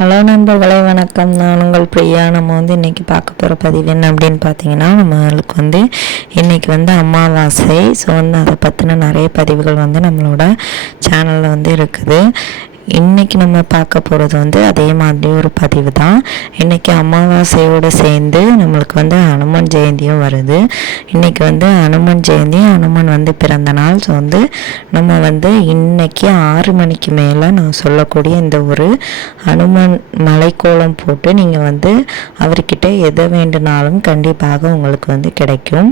Hello நண்பர்களே வணக்கம். நான் உங்கள் பிரியா. நம்ம வந்து இன்றைக்கி பார்க்க போகிற பதிவு என்ன அப்படின்னு பார்த்தீங்கன்னா நம்மளுக்கு வந்து இன்றைக்கி வந்து அமாவாசை. ஸோ வந்து அதை பற்றின நிறைய பதிவுகள் வந்து நம்மளோட சேனலில் வந்து இருக்குது. இன்றைக்கி நம்ம பார்க்க போகிறது வந்து அதே மாதிரி ஒரு பதிவு தான் இன்றைக்கி அமாவாசையோடு சேர்ந்து நம்மளுக்கு வந்து ஹனுமன் ஜெயந்தியும் வருது. இன்றைக்கி வந்து ஹனுமன் ஜெயந்தி ஹனுமன் வந்து பிறந்த நாள். ஸோ வந்து நம்ம வந்து இன்னைக்கு ஆறு மணிக்கு மேலே நான் சொல்லக்கூடிய இந்த ஒரு ஹனுமன் மலைக்கோலம் போட்டு நீங்கள் வந்து அவர்கிட்ட எதை வேண்டுனாலும் கண்டிப்பாக உங்களுக்கு வந்து கிடைக்கும்.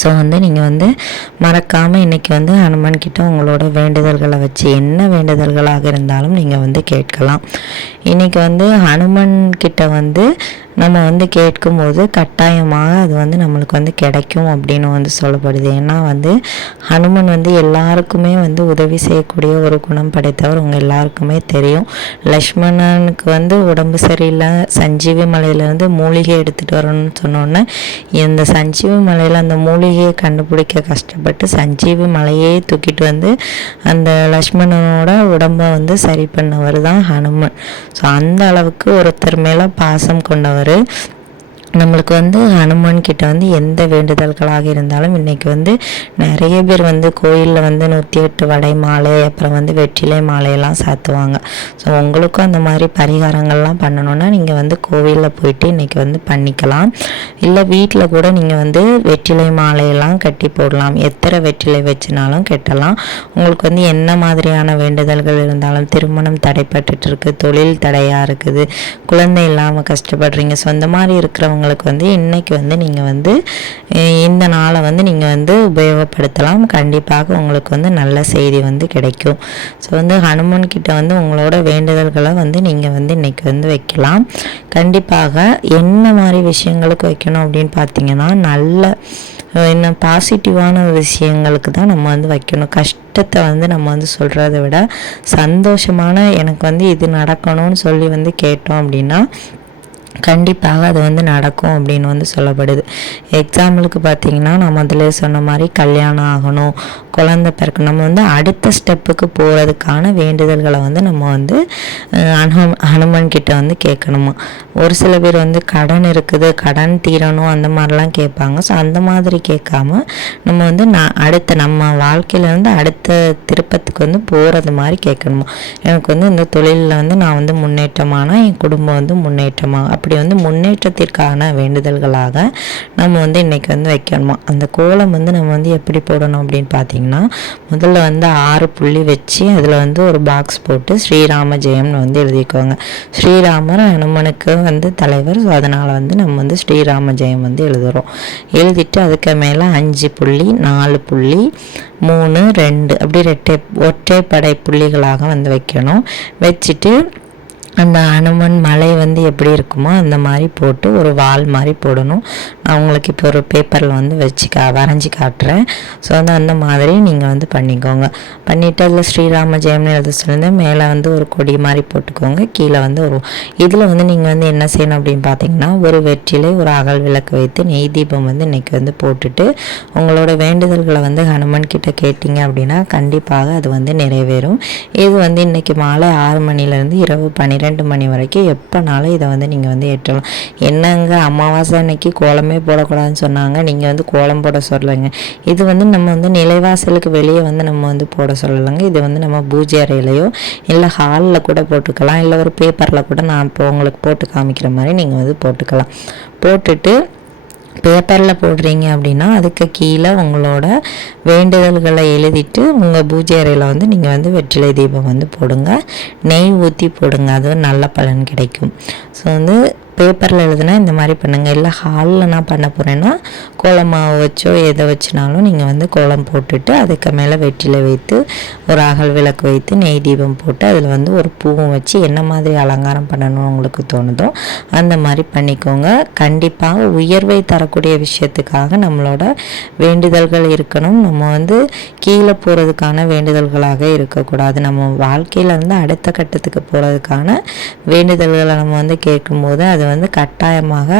ஸோ வந்து நீங்கள் வந்து மறக்காமல் இன்றைக்கி வந்து ஹனுமான் கிட்ட உங்களோட வேண்டுதல்களை வச்சு என்ன வேண்டுதல்களாக இருந்தாலும் நீங்கள் வந்து கேட்கலாம். இன்றைக்கி வந்து ஹனுமன் கிட்ட வந்து நம்ம வந்து கேட்கும்போது கட்டாயமாக அது வந்து நம்மளுக்கு வந்து கிடைக்கும் அப்படின்னு வந்து சொல்லப்படுது. ஏன்னா வந்து ஹனுமன் வந்து எல்லாருக்குமே வந்து உதவி செய்யக்கூடிய ஒரு குணம் படைத்தவர் உங்கள் எல்லாருக்குமே தெரியும். லக்ஷ்மணனுக்கு வந்து உடம்பு சரியில்லை சஞ்சீவி மலையிலேருந்து மூலிகை எடுத்துகிட்டு வரணும்னு சொன்னோன்னே இந்த சஞ்சீவி மலையில் அந்த மூலிகையை கண்டுபிடிக்க கஷ்டப்பட்டு சஞ்சீவி மலையே தூக்கிட்டு வந்து அந்த லக்ஷ்மணனோட உடம்பை வந்து சரி பண்ணவர் தான் ஹனுமன். ஸோ அந்த அளவுக்கு ஒருத்தர் மேலே பாசம் கொண்டவர் fare நம்மளுக்கு வந்து ஹனுமான் கிட்ட வந்து எந்த வேண்டுதல்களாக இருந்தாலும் இன்றைக்கி வந்து நிறைய பேர் வந்து கோயிலில் வந்து நூற்றி எட்டு வடை மாலை அப்புறம் வந்து வெற்றிலை மாலையெல்லாம் சாத்துவாங்க. ஸோ உங்களுக்கும் அந்த மாதிரி பரிகாரங்கள்லாம் பண்ணணுன்னா நீங்கள் வந்து கோவிலில் போயிட்டு இன்றைக்கி வந்து பண்ணிக்கலாம். இல்லை வீட்டில் கூட நீங்கள் வந்து வெற்றிலை மாலையெல்லாம் கட்டி போடலாம். எத்தனை வெற்றிலை வச்சுனாலும் கட்டலாம். உங்களுக்கு வந்து என்ன மாதிரியான வேண்டுதல்கள் இருந்தாலும் திருமணம் தடைப்பட்டுட்டு இருக்குது தொழில் தடையாக இருக்குது குழந்தை இல்லாமல் கஷ்டப்படுறீங்க. ஸோ அந்த மாதிரி இருக்கிறவங்களுக்கு வந்து இன்னைக்கு வந்து நீங்கள் வந்து இந்த நாளை வந்து நீங்கள் வந்து உபயோகப்படுத்தலாம். கண்டிப்பாக உங்களுக்கு வந்து நல்ல செய்தி வந்து கிடைக்கும். ஸோ வந்து ஹனுமன் கிட்ட வந்து உங்களோட வேண்டுதல்களை வந்து நீங்கள் வந்து இன்னைக்கு வந்து வைக்கலாம். கண்டிப்பாக என்ன மாதிரி விஷயங்களுக்கு வைக்கணும் அப்படின்னு பார்த்தீங்கன்னா நல்ல என்ன பாசிட்டிவான விஷயங்களுக்கு தான் நம்ம வந்து வைக்கணும். கஷ்டத்தை வந்து நம்ம வந்து சொல்கிறத விட சந்தோஷமான எனக்கு வந்து இது நடக்கணும்னு சொல்லி வந்து கேட்டோம் அப்படின்னா கண்டிப்பாக அது வந்து நடக்கும் அப்படின்னு வந்து சொல்லப்படுது. எக்ஸாம்பிளுக்கு பார்த்தீங்கன்னா நம்ம அதில் சொன்ன மாதிரி கல்யாணம் ஆகணும் குழந்தை பிறக்க நம்ம வந்து அடுத்த ஸ்டெப்புக்கு போகிறதுக்கான வேண்டுதல்களை வந்து நம்ம வந்து அனுமன் ஹனுமன் கிட்ட வந்து கேட்கணுமா? ஒரு சில பேர் வந்து கடன் இருக்குது கடன் தீரணும் அந்த மாதிரிலாம் கேட்பாங்க. ஸோ அந்த மாதிரி கேட்காம நம்ம வந்து நான் அடுத்த நம்ம வாழ்க்கையில வந்து அடுத்த திருப்பத்துக்கு வந்து போகிறது மாதிரி கேட்கணுமா? எனக்கு வந்து இந்த தொழிலில் வந்து நான் வந்து முன்னேற்றமான என் குடும்பம் வந்து முன்னேற்றமாக அப்படி வந்து முன்னேற்றத்திற்கான வேண்டுதல்களாக நம்ம வந்து இன்றைக்கி வந்து வைக்கணுமா? அந்த கோலம் வந்து நம்ம வந்து எப்படி போடணும் அப்படின்னு பார்த்தீங்கன்னா முதல்ல வந்து ஆறு புள்ளி வச்சு அதில் வந்து ஒரு பாக்ஸ் போட்டு ஸ்ரீராம ஜெயம்னு வந்து எழுதிக்குவாங்க ஸ்ரீராமர் அனுமனுக்கு வந்து தலைவர் ஸோ அதனால் வந்து நம்ம வந்து ஸ்ரீராம ஜெயம் வந்து எழுதுகிறோம் எழுதிட்டு அதுக்கு மேலே அஞ்சு புள்ளி நாலு புள்ளி மூணு ரெண்டு அப்படி ரெட்டை ஒற்றைப்படை புள்ளிகளாக வந்து வைக்கணும். வச்சுட்டு அந்த அனுமன் மலை வந்து எப்படி இருக்குமோ அந்த மாதிரி போட்டு ஒரு வால் மாதிரி போடணும். நான் உங்களுக்கு இப்போ ஒரு பேப்பரில் வந்து வச்சு கா வரைஞ்சி காட்டுறேன். ஸோ வந்து அந்த மாதிரி நீங்கள் வந்து பண்ணிக்கோங்க. பண்ணிவிட்டு அதில் ஸ்ரீராம ஜெயம்னு எழுத சொல்லியிருந்தேன். மேலே வந்து ஒரு கொடி மாதிரி போட்டுக்கோங்க. கீழே வந்து ஒரு இதில் வந்து நீங்கள் வந்து என்ன செய்யணும் அப்படின்னு பார்த்தீங்கன்னா ஒரு வெற்றிலே ஒரு அகல் விளக்கு வைத்து நெய் தீபம் வந்து இன்றைக்கி வந்து போட்டுட்டு உங்களோட வேண்டுதல்களை வந்து ஹனுமன் கிட்ட கேட்டிங்க அப்படின்னா கண்டிப்பாக அது வந்து நிறைவேறும். இது வந்து இன்றைக்கி மாலை ஆறு மணிலேருந்து இரவு பன்னிரெண்டு மணி வரைக்கும் எப்போனாலும் இதை வந்து நீங்கள் வந்து ஏற்றலாம். என்னங்க அமாவாசை அன்னைக்கு கோலமே போடக்கூடாதுன்னு சொன்னாங்க. நீங்கள் வந்து கோலம் போட சொல்லலைங்க. இது வந்து நம்ம வந்து நிலைவாசலுக்கு வெளியே வந்து நம்ம வந்து போட சொல்லலைங்க. இது வந்து நம்ம பூஜை அறையிலையோ இல்லை ஹாலில் கூட போட்டுக்கலாம். இல்லை ஒரு பேப்பரில் கூட நான் இப்போ உங்களுக்கு போட்டு காமிக்கிற மாதிரி நீங்கள் வந்து போட்டுக்கலாம். போட்டுட்டு பேப்பரில் போடுறீங்க அப்படின்னா அதுக்கு கீழே உங்களோட வேண்டுதல்களை எழுதிட்டு உங்கள் பூஜை அறையில் வந்து நீங்கள் வந்து வெற்றிலை தீபம் வந்து போடுங்க. நெய் ஊற்றி போடுங்க. அது நல்ல பலன் கிடைக்கும். ஸோ வந்து பேப்பரில் எழுதுனா இந்த மாதிரி பண்ணுங்கள் இல்லை ஹாலில் நான் பண்ண போகிறேன்னா கோலம் மாவு வச்சோ எதை வச்சுனாலும் நீங்கள் வந்து கோலம் போட்டுட்டு அதுக்கு மேலே வெற்றில வைத்து ஒரு அகல் விளக்கு வைத்து நெய் தீபம் போட்டு அதில் வந்து ஒரு பூவும் வச்சு என்ன மாதிரி அலங்காரம் பண்ணணும் உங்களுக்கு தோணுதோ அந்த மாதிரி பண்ணிக்கோங்க. கண்டிப்பாக உயர்வை தரக்கூடிய விஷயத்துக்காக நம்மளோட வேண்டுதல்கள் இருக்கணும். நம்ம வந்து கீழே போகிறதுக்கான வேண்டுதல்களாக இருக்கக்கூடாது. நம்ம வாழ்க்கையில இருந்து அடுத்த கட்டத்துக்கு போகிறதுக்கான வேண்டுதல்களை நம்ம வந்து கேட்கும்போது அது அது வந்து கட்டாயமாக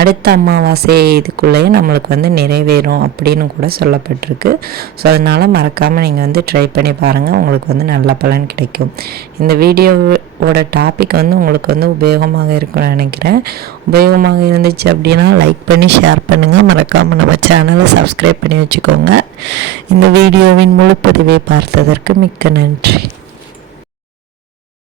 அடுத்த அமாவாசை இதுக்குள்ளேயே நம்மளுக்கு வந்து நிறைவேறும் அப்படின்னு கூட சொல்லப்பட்டிருக்கு. ஸோ அதனால் மறக்காமல் நீங்கள் வந்து ட்ரை பண்ணி பாருங்கள் உங்களுக்கு வந்து நல்ல பலன் கிடைக்கும். இந்த வீடியோவோட டாபிக் வந்து உங்களுக்கு வந்து உபயோகமாக இருக்கும்னு நினைக்கிறேன். உபயோகமாக இருந்துச்சு அப்படின்னா லைக் பண்ணி ஷேர் பண்ணுங்கள் மறக்காமல் நம்ம சேனலை சப்ஸ்கிரைப் பண்ணி வச்சுக்கோங்க. இந்த வீடியோவின் முழுப்பதிவை பார்த்ததற்கு மிக்க நன்றி.